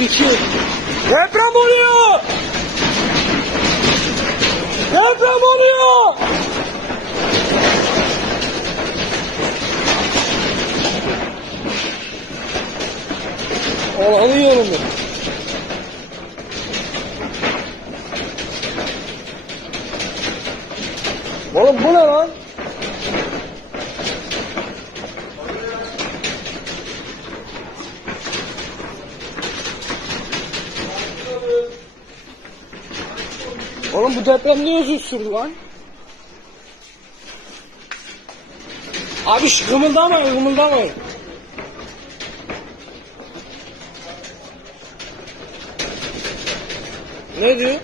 iki. Deprem oluyor. Deprem oluyor. Olanı yolunda. Oğlum bu ne lan? Oğlum bu deprem ne uzun sürdü lan? Abi şu kımıldamayın kımıldamayın. Ne diyor?